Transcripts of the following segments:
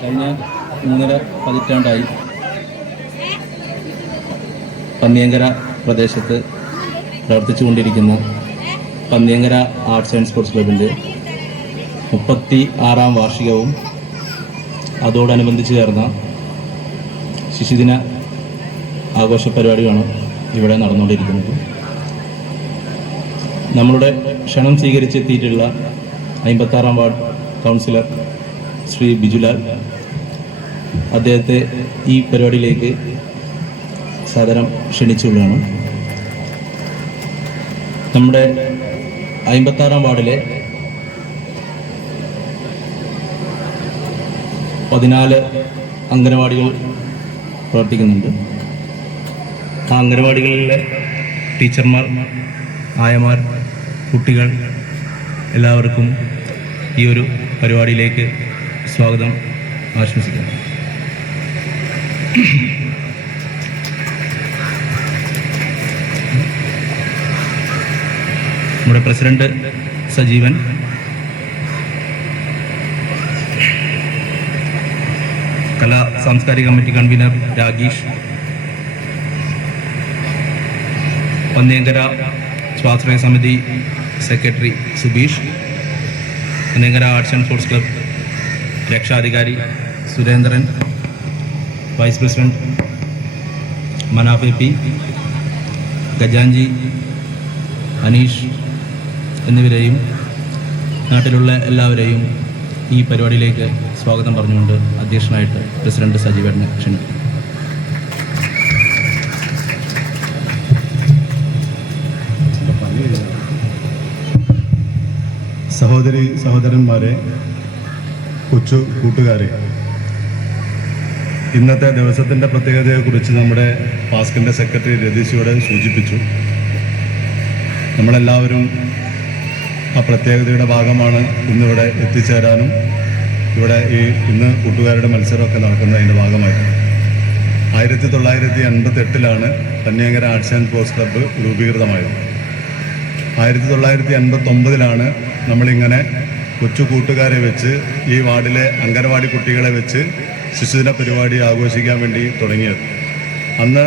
കഴിഞ്ഞ 3.5 പതിറ്റാണ്ടായി പന്നിയങ്കര പ്രദേശത്ത് പ്രവർത്തിച്ചുകൊണ്ടിരിക്കുന്ന Panniyankara arts and sports ക്ലബിൻ്റെ 36ാം വാർഷികവും അതോടനുബന്ധിച്ച് ചേർന്ന ശിശുദിന ആഘോഷ പരിപാടിയാണ് ഇവിടെ നടന്നുകൊണ്ടിരിക്കുന്നത്. നമ്മളുടെ ക്ഷണം സ്വീകരിച്ചെത്തിയിട്ടുള്ള 56ാം വാർഡ് കൗൺസിലർ ശ്രീ ബിജുലാൽ, അദ്ദേഹത്തെ ഈ പരിപാടിയിലേക്ക് സാദരം ക്ഷണിച്ചുകൊള്ളുകയാണ്. നമ്മുടെ 56ാം വാർഡിലെ 14 അംഗനവാടികൾ പ്രവർത്തിക്കുന്നുണ്ട്. ആ അംഗനവാടികളിലെ ടീച്ചർമാർ, ആയമാർ, കുട്ടികൾ എല്ലാവർക്കും ഈ ഒരു പരിപാടിയിലേക്ക് സ്വാഗതം ആശംസിക്കുന്നു. നമ്മുടെ പ്രസിഡന്റ് സജീവൻ, കലാ സാംസ്കാരിക കമ്മിറ്റി കൺവീനർ രാഗീഷ്, പന്നിയങ്കര സ്വാശ്രയ സമിതി secretary Subeesh, Panniyankara arts and sports club രക്ഷാധികാരി Surendran, vice president Manaf P, Gajanji, Aneesh എന്നിവരെയും നാട്ടിലുള്ള എല്ലാവരെയും ഈ പരിപാടിയിലേക്ക് സ്വാഗതം പറഞ്ഞുകൊണ്ട് അധ്യക്ഷനായിട്ട് പ്രസിഡന്റ് സജീവനെ ക്ഷണിക്കുന്നു. സഹോദരി സഹോദരന്മാരെ, കൊച്ചു കൂട്ടുകാരെ, ഇന്നത്തെ ദിവസത്തിൻ്റെ പ്രത്യേകതയെക്കുറിച്ച് നമ്മുടെ പാസ്കിൻ്റെ സെക്രട്ടറി രതീശയോടെ സൂചിപ്പിച്ചു. നമ്മളെല്ലാവരും ആ പ്രത്യേകതയുടെ ഭാഗമാണ് ഇന്നിവിടെ എത്തിച്ചേരാനും ഇവിടെ ഇന്ന് കൂട്ടുകാരുടെ മത്സരമൊക്കെ നടക്കുന്നതിൻ്റെ ഭാഗമായിട്ട് 1988 Panniyankara arts and sports club രൂപീകൃതമായത്. 1989 നമ്മളിങ്ങനെ കൊച്ചു കൂട്ടുകാരെ വെച്ച് ഈ വാർഡിലെ അംഗനവാടി കുട്ടികളെ വെച്ച് ശിശുദിന പരിപാടി ആഘോഷിക്കാൻ വേണ്ടി തുടങ്ങിയത്. അന്ന്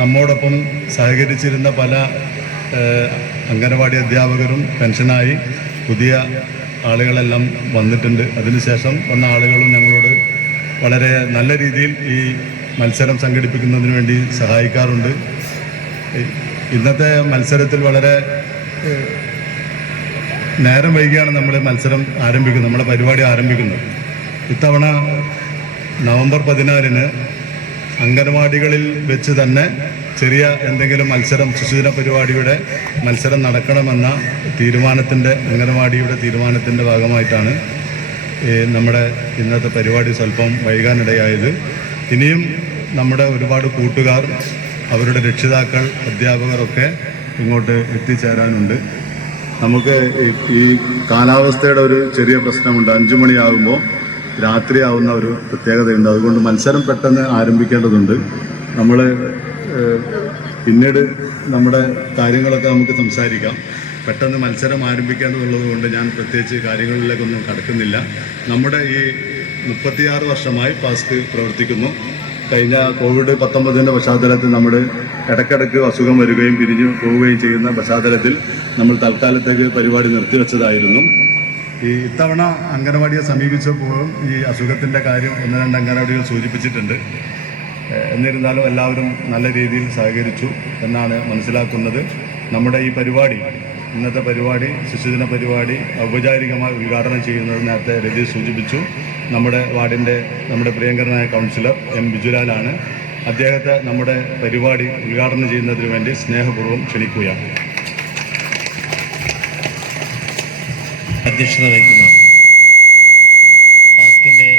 നമ്മോടൊപ്പം സഹകരിച്ചിരുന്ന പല അംഗനവാടി അധ്യാപകരും പെൻഷനായി പുതിയ ആളുകളെല്ലാം വന്നിട്ടുണ്ട്. അതിനുശേഷം വന്ന ആളുകളും ഞങ്ങളോട് വളരെ നല്ല രീതിയിൽ ഈ മത്സരം സംഘടിപ്പിക്കുന്നതിന് വേണ്ടി സഹായിക്കാറുണ്ട്. ഇന്നത്തെ മത്സരത്തിൽ വളരെ നേരം വൈകിയാണ് നമ്മൾ മത്സരം ആരംഭിക്കുന്നത്, നമ്മുടെ പരിപാടി ആരംഭിക്കുന്നത്. ഇത്തവണ നവംബർ 14 അംഗനവാടികളിൽ വെച്ച് തന്നെ ചെറിയ എന്തെങ്കിലും മത്സരം, ശിശുദിന പരിപാടിയുടെ മത്സരം നടക്കണമെന്ന അംഗനവാടിയുടെ തീരുമാനത്തിൻ്റെ ഭാഗമായിട്ടാണ് നമ്മുടെ ഇന്നത്തെ പരിപാടി സ്വല്പം വൈകാനിടയായത്. ഇനിയും നമ്മുടെ ഒരുപാട് കൂട്ടുകാർ, അവരുടെ രക്ഷിതാക്കൾ, അധ്യാപകരൊക്കെ ഇങ്ങോട്ട് എത്തിച്ചേരാനുണ്ട്. നമുക്ക് ഈ കാലാവസ്ഥയുടെ ഒരു ചെറിയ പ്രശ്നമുണ്ട്. 5 മണിയാകുമ്പോൾ രാത്രിയാവുന്ന ഒരു പ്രത്യേകതയുണ്ട്. അതുകൊണ്ട് മത്സരം പെട്ടെന്ന് ആരംഭിക്കേണ്ടതുണ്ട്. നമ്മൾ പിന്നീട് നമ്മുടെ കാര്യങ്ങളൊക്കെ നമുക്ക് സംസാരിക്കാം. പെട്ടെന്ന് മത്സരം ആരംഭിക്കേണ്ടതുള്ളത് കൊണ്ട് ഞാൻ പ്രത്യേകിച്ച് കാര്യങ്ങളിലേക്കൊന്നും കടക്കുന്നില്ല. നമ്മുടെ ഈ 36 വർഷമായി പാസ്ക് പ്രവർത്തിക്കുന്നു. കഴിഞ്ഞ COVID-19 പശ്ചാത്തലത്തിൽ നമ്മൾ ഇടയ്ക്കിടയ്ക്ക് അസുഖം വരികയും പിരിഞ്ഞു പോവുകയും ചെയ്യുന്ന പശ്ചാത്തലത്തിൽ നമ്മൾ തൽക്കാലത്തേക്ക് പരിപാടി നിർത്തിവെച്ചതായിരുന്നു. ഇത്തവണ അംഗനവാടിയെ സമീപിച്ചപ്പോഴും ഈ അസുഖത്തിൻ്റെ കാര്യം 1-2 അംഗനവാടികൾ സൂചിപ്പിച്ചിട്ടുണ്ട്. എന്നിരുന്നാലും എല്ലാവരും നല്ല രീതിയിൽ സഹകരിച്ചു എന്നാണ് മനസ്സിലാക്കുന്നത്. നമ്മുടെ ഈ പരിപാടി, ഇന്നത്തെ പരിപാടി, ശിശുദിന പരിപാടി ഔപചാരികമായി ഉദ്ഘാടനം ചെയ്യുന്നത് നേരത്തെ രതീഷ് സൂചിപ്പിച്ചു. നമ്മുടെ വാർഡിൻ്റെ നമ്മുടെ പ്രിയങ്കരനായ കൗൺസിലർ M. ബിജുലാലാണ്. അദ്ദേഹത്തെ നമ്മുടെ പരിപാടി ഉദ്ഘാടനം ചെയ്യുന്നതിന് വേണ്ടി സ്നേഹപൂർവ്വം ക്ഷണിക്കുകയാണ്. അധ്യക്ഷത വഹിക്കുന്ന പാസ്കിൻ്റെ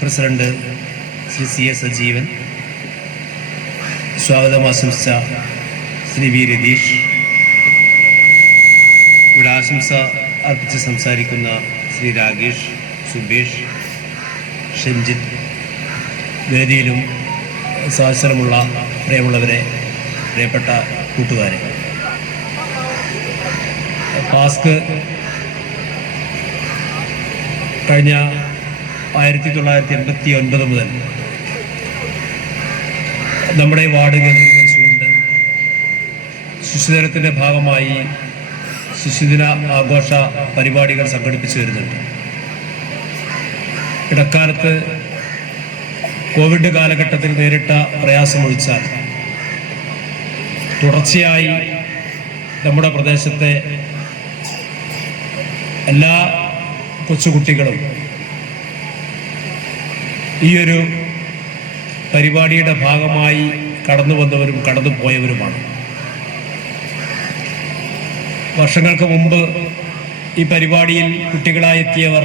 പ്രസിഡന്റ് ശ്രീ CS സജീവൻ, സ്വാഗതം ആശംസിച്ച ശ്രീ V. രതീഷ്, ഇവിടെ ആശംസ അർപ്പിച്ച് സംസാരിക്കുന്ന ശ്രീ രാകേഷ്, സുബേഷ്, ഷെൻജിത്ത്, വേദിയിലും സഹസ്രമുള്ള പ്രിയമുള്ളവരെ, പ്രിയപ്പെട്ട കൂട്ടുകാരെ, പാസ്ക് കഴിഞ്ഞ 1989 മുതൽ നമ്മുടെ ഈ വാർഡ് കേന്ദ്രീകരിച്ചുകൊണ്ട് ശിശുദിനത്തിൻ്റെ ഭാഗമായി ശിശുദിന ആഘോഷ പരിപാടികൾ സംഘടിപ്പിച്ചു വരുന്നുണ്ട്. ഇടക്കാലത്ത് കോവിഡ് കാലഘട്ടത്തിൽ നേരിട്ട പ്രയാസമൊഴിച്ചാൽ തുടർച്ചയായി നമ്മുടെ പ്രദേശത്തെ എല്ലാ കൊച്ചുകുട്ടികളും ഈയൊരു പരിപാടിയുടെ ഭാഗമായി കടന്നു വന്നവരും കടന്നു പോയവരുമാണ്. വർഷങ്ങൾക്ക് മുമ്പ് ഈ പരിപാടിയിൽ കുട്ടികളായി എത്തിയവർ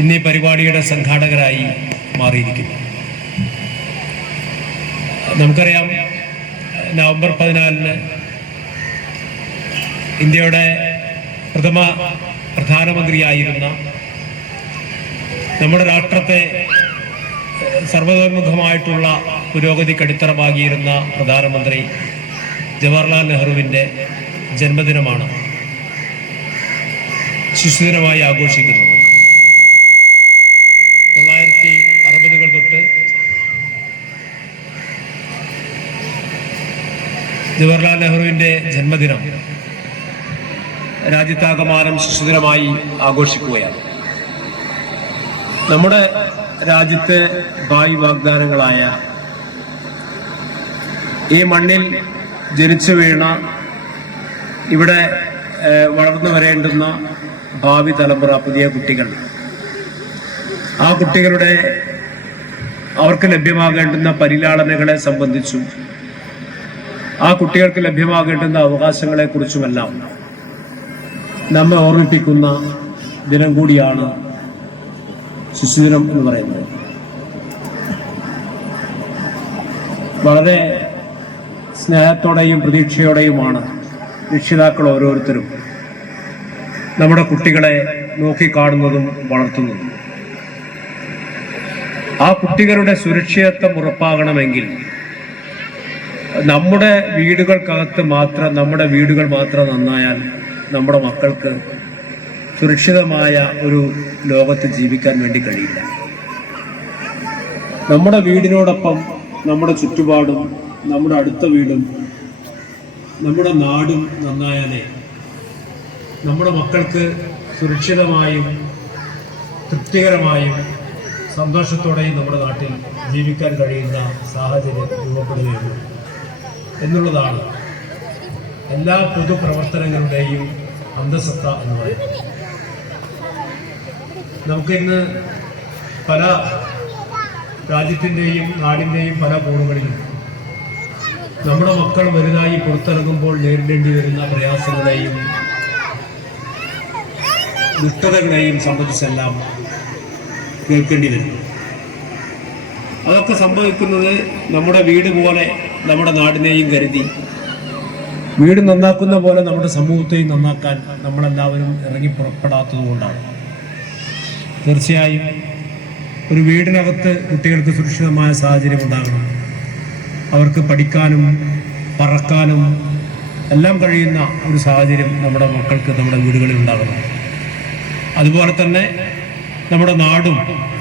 ഇന്ന് ഈ പരിപാടിയുടെ സംഘാടകരായി മാറിയിരിക്കുന്നു. നമുക്കറിയാം, നവംബർ 14-ന് ഇന്ത്യയുടെ പ്രഥമ പ്രധാനമന്ത്രിയായിരുന്ന, നമ്മുടെ രാഷ്ട്രത്തെ സർവതോന്മുഖമായിട്ടുള്ള പുരോഗതിക്ക് അടിത്തറമാകിയിരുന്ന പ്രധാനമന്ത്രി ജവഹർലാൽ നെഹ്റുവിൻ്റെ ജന്മദിനമാണ് ശിശുദിനമായി ആഘോഷിക്കുന്നത്. 1960-കൾ തൊട്ട് ജവഹർലാൽ നെഹ്റുവിൻ്റെ ജന്മദിനം രാജ്യത്താകമാനം ശിശുദിനമായി ആഘോഷിക്കുകയാണ്. നമ്മുടെ രാജ്യത്തെ ഭാവി വാഗ്ദാനങ്ങളായ ഈ മണ്ണിൽ ജനിച്ചു വീണ, ഇവിടെ വളർന്നു വരേണ്ടുന്ന ഭാവി തലമുറ, പുതിയ കുട്ടികൾ, ആ കുട്ടികളുടെ അവർക്ക് ലഭ്യമാകേണ്ടുന്ന പരിലാളനകളെ സംബന്ധിച്ചും ആ കുട്ടികൾക്ക് ലഭ്യമാകേണ്ടുന്ന അവകാശങ്ങളെക്കുറിച്ചുമെല്ലാം നമ്മെ ഓർമ്മിപ്പിക്കുന്ന ദിനം കൂടിയാണ് ശിശുദിനം എന്ന് പറയുന്നത്. വളരെ സ്നേഹത്തോടെയും പ്രതീക്ഷയോടെയുമാണ് രക്ഷിതാക്കൾ ഓരോരുത്തരും നമ്മുടെ കുട്ടികളെ നോക്കിക്കാണുന്നതും വളർത്തുന്നതും. ആ കുട്ടികളുടെ സുരക്ഷിതത്വം ഉറപ്പാകണമെങ്കിൽ നമ്മുടെ വീടുകൾക്കകത്ത് മാത്രം, നമ്മുടെ വീടുകൾ മാത്രം നന്നായാൽ നമ്മുടെ മക്കൾക്ക് സുരക്ഷിതമായ ഒരു ലോകത്ത് ജീവിക്കാൻ വേണ്ടി കഴിയില്ല. നമ്മുടെ വീടിനോടൊപ്പം നമ്മുടെ ചുറ്റുപാടും, നമ്മുടെ അടുത്ത വീടും, നമ്മുടെ നാടും നന്നായാലേ നമ്മുടെ മക്കൾക്ക് സുരക്ഷിതമായും തൃപ്തികരമായും സന്തോഷത്തോടെയും നമ്മുടെ നാട്ടിൽ ജീവിക്കാൻ കഴിയുന്ന സാഹചര്യം രൂപപ്പെടുകയുള്ളൂ എന്നുള്ളതാണ് എല്ലാ പൊതുപ്രവർത്തനങ്ങളുടെയും അന്തസത്ത എന്ന് പറയുന്നത്. നമുക്കിന്ന് പല രാജ്യത്തിൻ്റെയും നാടിൻ്റെയും പല കോണുകളിലും നമ്മുടെ മക്കൾ വലുതായി പുറത്തിറങ്ങുമ്പോൾ നേരിടേണ്ടി വരുന്ന പ്രയാസങ്ങളെയും ദുഷ്ടതകളെയും സംബന്ധിച്ചെല്ലാം കേൾക്കേണ്ടി വരുന്നു. അതൊക്കെ സംഭവിക്കുന്നത് നമ്മുടെ വീട് പോലെ നമ്മുടെ നാടിനെയും കരുതി വീട് നന്നാക്കുന്ന പോലെ നമ്മുടെ സമൂഹത്തെയും നന്നാക്കാൻ നമ്മളെല്ലാവരും ഇറങ്ങി പുറപ്പെടാത്തത് കൊണ്ടാണ്. തീർച്ചയായും ഒരു വീടിനകത്ത് കുട്ടികൾക്ക് സുരക്ഷിതമായ സാഹചര്യം ഉണ്ടാകണം. അവർക്ക് പഠിക്കാനും പറക്കാനും എല്ലാം കഴിയുന്ന ഒരു സാഹചര്യം നമ്മുടെ മക്കൾക്ക് നമ്മുടെ വീടുകളിൽ ഉണ്ടാകണം. അതുപോലെ തന്നെ നമ്മുടെ നാടും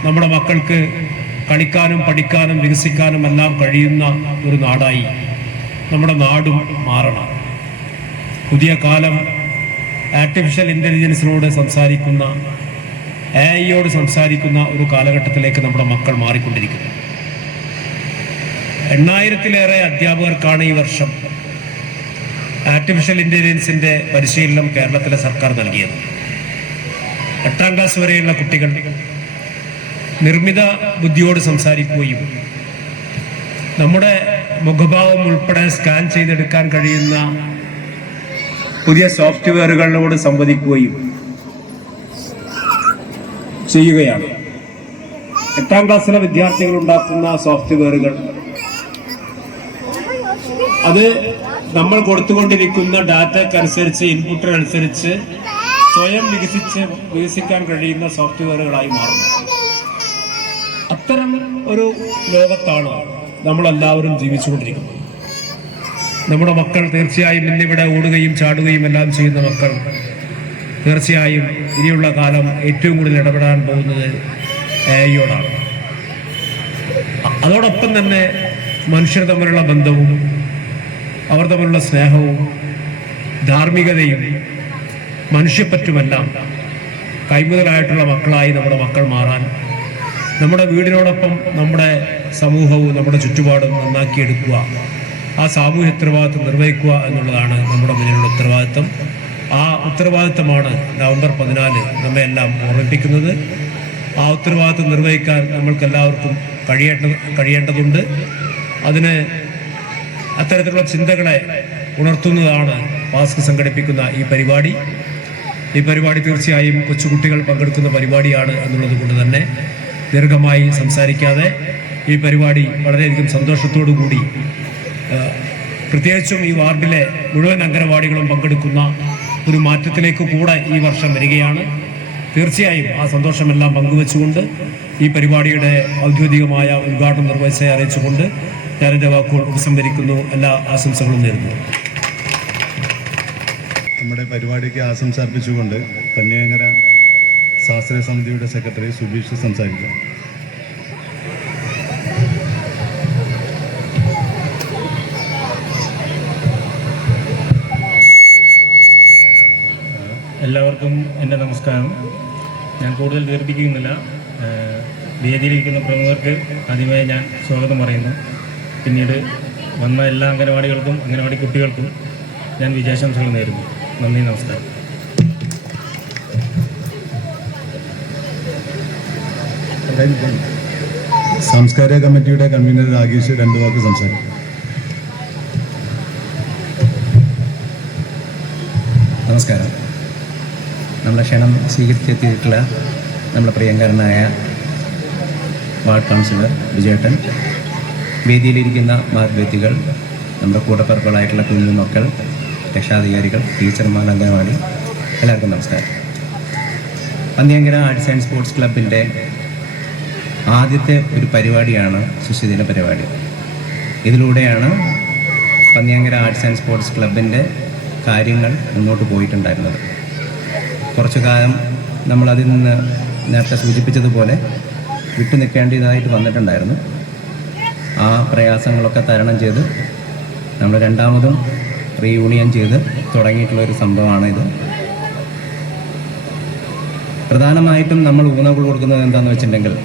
നമ്മുടെ മക്കൾക്ക് കളിക്കാനും പഠിക്കാനും വികസിക്കാനും എല്ലാം കഴിയുന്ന ഒരു നാടായി നമ്മുടെ നാടും മാറണം. പുതിയ കാലം ആർട്ടിഫിഷ്യൽ ഇൻ്റലിജൻസിനോട് സംസാരിക്കുന്ന, AI-യോട് സംസാരിക്കുന്ന ഒരു കാലഘട്ടത്തിലേക്ക് നമ്മുടെ മക്കൾ മാറിക്കൊണ്ടിരിക്കുന്നു. 8000-ലേറെ അധ്യാപകർക്കാണ് ഈ വർഷം ആർട്ടിഫിഷ്യൽ ഇൻ്റലിജൻസിൻ്റെ പരിശീലനം കേരളത്തിലെ സർക്കാർ നൽകിയത്. 8ാം ക്ലാസ് വരെയുള്ള കുട്ടികൾ നിർമ്മിത ബുദ്ധിയോട് സംസാരിക്കുകയും നമ്മുടെ മുഖഭാവം ഉൾപ്പെടെ സ്കാൻ ചെയ്തെടുക്കാൻ കഴിയുന്ന പുതിയ സോഫ്റ്റ്വെയറുകളോട് സംവദിക്കുകയും ചെയ്യുകയാണ്. 8ാം ക്ലാസ്സിലെ വിദ്യാർത്ഥികൾ ഉണ്ടാക്കുന്ന സോഫ്റ്റ്വെയറുകൾ അത് നമ്മൾ കൊടുത്തുകൊണ്ടിരിക്കുന്ന ഡാറ്റക്കനുസരിച്ച്, ഇൻപുട്ടിനനുസരിച്ച് സ്വയം വികസിക്കാൻ കഴിയുന്ന സോഫ്റ്റ്വെയറുകളായി മാറുന്നു. അത്തരം ഒരു ലോകത്താണ് നമ്മളെല്ലാവരും ജീവിച്ചുകൊണ്ടിരിക്കുന്നത്. നമ്മുടെ മക്കൾ തീർച്ചയായും ഇന്നിവിടെ ഓടുകയും ചാടുകയും എല്ലാം ചെയ്യുന്ന മക്കൾ തീർച്ചയായും ഇനിയുള്ള കാലം ഏറ്റവും കൂടുതൽ ഇടപെടാൻ പോകുന്നത് AI-യോടാണ്. അതോടൊപ്പം തന്നെ മനുഷ്യർ തമ്മിലുള്ള ബന്ധവും അവർ തമ്മിലുള്ള സ്നേഹവും ധാർമ്മികതയും മനുഷ്യപ്പറ്റുമെല്ലാം കൈമുതലായിട്ടുള്ള മക്കളായി നമ്മുടെ മക്കൾ മാറാൻ, നമ്മുടെ വീടിനോടൊപ്പം നമ്മുടെ സമൂഹവും നമ്മുടെ ചുറ്റുപാടും നന്നാക്കിയെടുക്കുക, ആ സാമൂഹ്യ ഉത്തരവാദിത്വം നിർവഹിക്കുക എന്നുള്ളതാണ് നമ്മുടെ മുന്നിലുള്ള ഉത്തരവാദിത്വം. ആ ഉത്തരവാദിത്വമാണ് നവംബർ 14 നമ്മെ എല്ലാം ഓർമ്മിപ്പിക്കുന്നത്. ആ ഉത്തരവാദിത്വം നിർവഹിക്കാൻ നമ്മൾക്കെല്ലാവർക്കും കഴിയേണ്ടതുണ്ട്. അതിന് അത്തരത്തിലുള്ള ചിന്തകളെ ഉണർത്തുന്നതാണ് പാസ്ക് സംഘടിപ്പിക്കുന്ന ഈ പരിപാടി. ഈ പരിപാടി തീർച്ചയായും കൊച്ചുകുട്ടികൾ പങ്കെടുക്കുന്ന പരിപാടിയാണ് എന്നുള്ളത് കൊണ്ട് തന്നെ ദീർഘമായി സംസാരിക്കാതെ ഈ പരിപാടി വളരെയധികം സന്തോഷത്തോടു കൂടി, പ്രത്യേകിച്ചും ഈ വാർഡിലെ മുഴുവൻ അംഗനവാടികളും പങ്കെടുക്കുന്ന ഒരു മാറ്റത്തിലേക്ക് കൂടെ ഈ വർഷം വരികയാണ്. തീർച്ചയായും ആ സന്തോഷമെല്ലാം പങ്കുവെച്ചുകൊണ്ട് ഈ പരിപാടിയുടെ ഔദ്യോഗികമായ ഉദ്ഘാടനം നിർവഹിച്ച് അറിയിച്ചുകൊണ്ട് ഞാൻ എൻ്റെ വാക്കുകൾ ഉപസംഹരിക്കുന്നു. എല്ലാ ആശംസകളും നേരുന്നു. നമ്മുടെ പരിപാടിക്ക് ആശംസ അർപ്പിച്ചുകൊണ്ട് കന്യാകുമാര ശാസ്ത്രീയ സമിതിയുടെ സെക്രട്ടറി സുബീഷ് സംസാരിക്കും. എല്ലാവർക്കും എൻ്റെ നമസ്കാരം. ഞാൻ കൂടുതൽ ദീർഘിപ്പിക്കുന്നില്ല. വേദിയിലിരിക്കുന്ന പ്രമുഖർക്ക് ആദ്യമായി ഞാൻ സ്വാഗതം പറയുന്നു. പിന്നീട് വന്ന എല്ലാ അംഗനവാടികൾക്കും അംഗനവാടി കുട്ടികൾക്കും ഞാൻ വിജയാശംസകൾ നേരുന്നു. നന്ദി, നമസ്കാരം. സാംസ്കാരിക കമ്മിറ്റിയുടെ കൺവീനർ രാഗേഷ് 2 വാക്ക് സംസാരിക്കും. നമസ്കാരം. നമ്മളെ ക്ഷണം സ്വീകരിച്ചെത്തിയിട്ടുള്ള നമ്മുടെ പ്രിയങ്കരനായ വാർഡ് കൗൺസിലർ വിജയേട്ടൻ, വേദിയിലിരിക്കുന്ന മാതൃവ്യക്തികൾ, നമ്മുടെ കൂടപ്പിറപ്പുകളായിട്ടുള്ള കുഞ്ഞു മക്കൾ, രക്ഷാധികാരികൾ, ടീച്ചർമാർ, അംഗനവാടി, എല്ലാവർക്കും നമസ്കാരം. പന്നിയങ്കര ആർട്സ് ആൻഡ് സ്പോർട്സ് ക്ലബിൻ്റെ ആദ്യത്തെ ഒരു പരിപാടിയാണ് ശിശുദിന പരിപാടി. ഇതിലൂടെയാണ് പന്നിയങ്കര ആർട്സ് ആൻഡ് സ്പോർട്സ് ക്ലബിൻ്റെ കാര്യങ്ങൾ മുന്നോട്ട് പോയിട്ടുണ്ടായിരുന്നത്. കുറച്ചു കാലം നമ്മളതിൽ നിന്ന് നേരത്തെ സൂചിപ്പിച്ചതുപോലെ വിട്ടു നിൽക്കേണ്ടതായിട്ട് വന്നിട്ടുണ്ടായിരുന്നു. ആ പ്രയാസങ്ങളൊക്കെ തരണം ചെയ്ത് നമ്മൾ രണ്ടാമതും റീയൂണിയൻ ചെയ്ത് തുടങ്ങിയിട്ടുള്ള ഒരു സംഭവമാണിത്. പ്രധാനമായിട്ടും നമ്മൾ ഊന്നൽ കൊടുക്കുന്നത് എന്താണെന്ന് വെച്ചിട്ടുണ്ടെങ്കിൽ,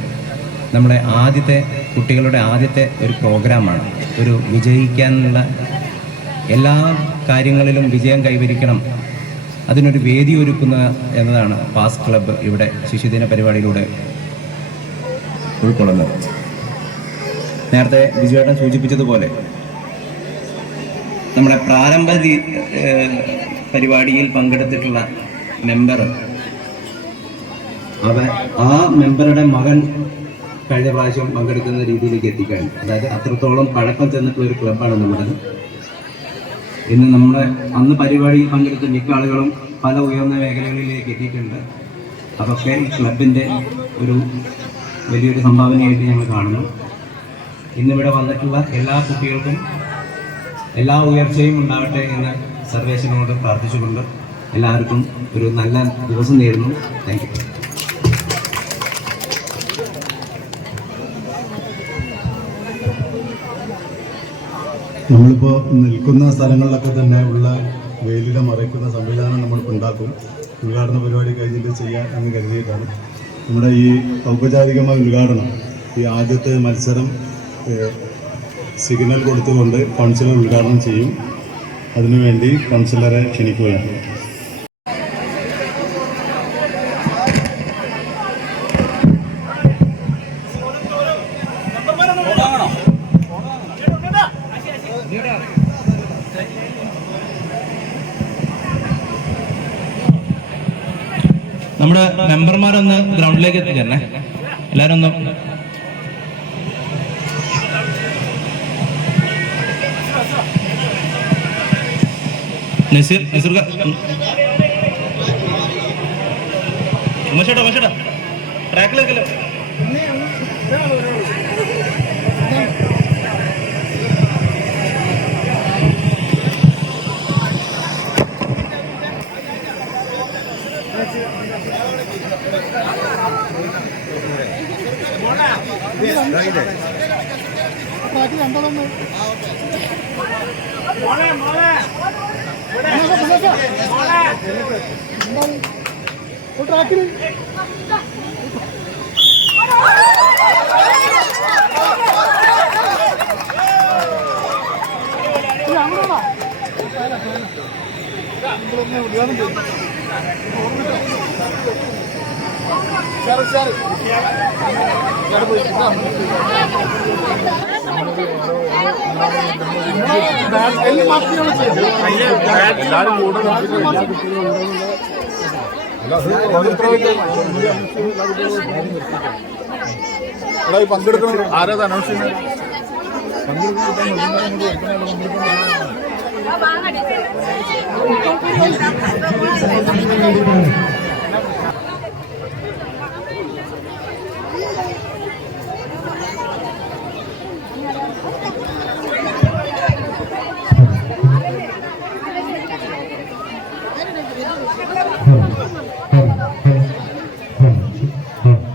നമ്മുടെ കുട്ടികളുടെ ആദ്യത്തെ ഒരു പ്രോഗ്രാമാണ്. ഒരു വിജയിക്കാനുള്ള എല്ലാ കാര്യങ്ങളിലും വിജയം കൈവരിക്കണം, അതിനൊരു വേദി ഒരുക്കുന്ന എന്നതാണ് പാസ് ക്ലബ്ബ് ഇവിടെ ശിശുദിന പരിപാടിയിലൂടെ ഉൾക്കൊള്ളുന്നത്. നേരത്തെ വിജയേട്ടൻ സൂചിപ്പിച്ചതുപോലെ നമ്മുടെ പ്രാരംഭ പരിപാടിയിൽ പങ്കെടുത്തിട്ടുള്ള മെമ്പർ, ആ മെമ്പറുടെ മകൻ കഴിഞ്ഞ പ്രാവശ്യം പങ്കെടുക്കുന്ന രീതിയിലേക്ക് എത്തിക്കഴിഞ്ഞു. അതായത് അത്രത്തോളം പഴക്കം ചെന്നിട്ടുള്ള ഒരു ക്ലബ്ബാണ് നമ്മുടേത്. ഇന്ന് നമ്മുടെ അന്ന് പരിപാടിയിൽ പങ്കെടുത്ത മിക്ക ആളുകളും പല ഉയർന്ന മേഖലകളിലേക്ക് എത്തിയിട്ടുണ്ട്. അതൊക്കെ ഈ ക്ലബിൻ്റെ ഒരു വലിയൊരു സംഭാവനയായിട്ട് ഞങ്ങൾ കാണുന്നു. ഇന്നിവിടെ വന്നിട്ടുള്ള എല്ലാ കുട്ടികൾക്കും എല്ലാ ഉയർച്ചയും ഉണ്ടാവട്ടെ എന്ന് സർവേശ്വരനോട് പ്രാർത്ഥിച്ചുകൊണ്ട് എല്ലാവർക്കും ഒരു നല്ല ദിവസം നേരുന്നു. Thank you. നമ്മളിപ്പോൾ നിൽക്കുന്ന സ്ഥലങ്ങളിലൊക്കെ തന്നെ ഉള്ള വെയിലിനെ മറയ്ക്കുന്ന സംവിധാനം നമ്മളിപ്പോൾ ഉണ്ടാക്കും. ഉദ്ഘാടന പരിപാടി കഴിഞ്ഞിട്ട് ചെയ്യാൻ എന്ന് കരുതിയിട്ടാണ് നമ്മുടെ ഈ ഔപചാരികമായ ഉദ്ഘാടനം. ഈ ആദ്യത്തെ മത്സരം സിഗ്നൽ കൊടുത്തുകൊണ്ട് കൗൺസിലർ ഉദ്ഘാടനം ചെയ്യും. അതിനുവേണ്ടി കൗൺസിലറെ ക്ഷണിക്കുകയാണ്. നമ്മുടെ മെമ്പർമാരൊന്ന് ഗ്രൗണ്ടിലേക്ക് എത്തിച്ചേരണേ. എല്ലാവരും ഒന്ന് നസീർ ഉമേഷേട്ടാ ട്രാക്കിലേക്കല്ലോ. പങ്കെടുക്കണം. ആരാ അനൗൺസ് ചെയ്യുന്നത്?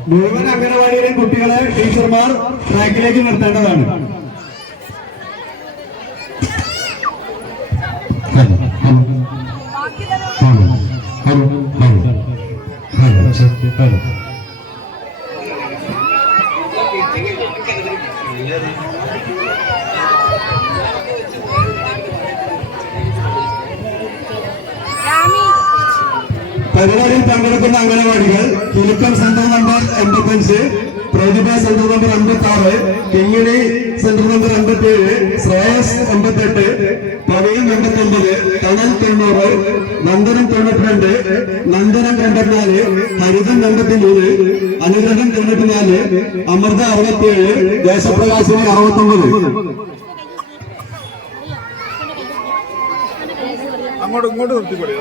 മുഴുവൻ അംഗനവാടിയിലെ കുട്ടികളെ ടീച്ചർമാർ ട്രാക്കിലേക്ക് നിർത്തേണ്ടതാണ്. പരിപാടിയിൽ പങ്കെടുക്കുന്ന അംഗനവാടികൾ Kilukkam centre number 85, Prathibha centre number 56, Kinginni centre number 57, Shreyas 58, Paviyam 89, Thanal 90, Nandanam 92, Nandanam 84, ഹരിതം 83, അനുഗ്രഹം 94, അമൃത 67, ദേശപ്രകാശിനി 69. അങ്ങോട്ട് നിർത്തിക്കൊള്ളി.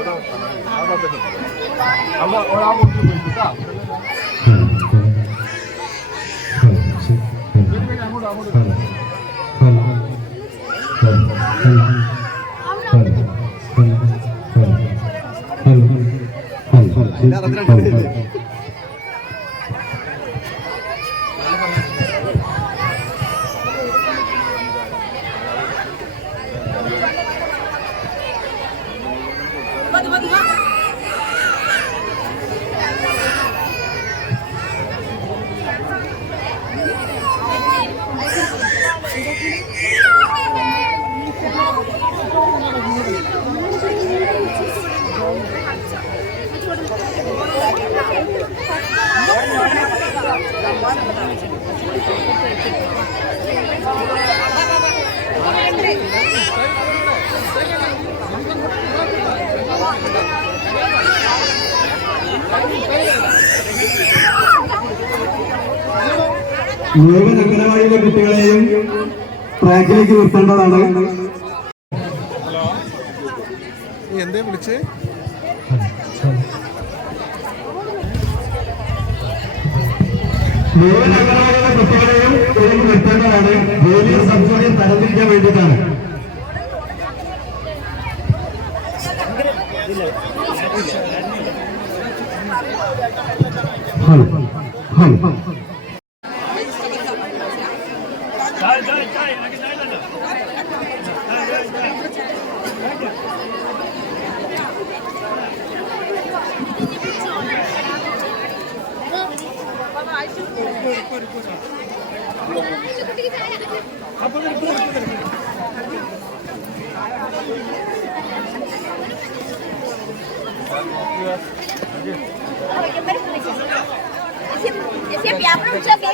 മുഴുവൻ അംഗനവാടിയിലെ കുട്ടികളെയും ട്രാക്കിലേക്ക് നിർത്തേണ്ടതാണ്. എന്തേ വിളിച്ചേ? മുഴുവൻ അംഗനവാടിയിലെ കുട്ടികളെയും ഇതിലേക്ക് നിർത്തേണ്ടതാണ്. ജോലിയും സബ്സിഡിയും തരംതിരിക്കാൻ വേണ്ടിയിട്ടാണ്. Siempre abro un choque.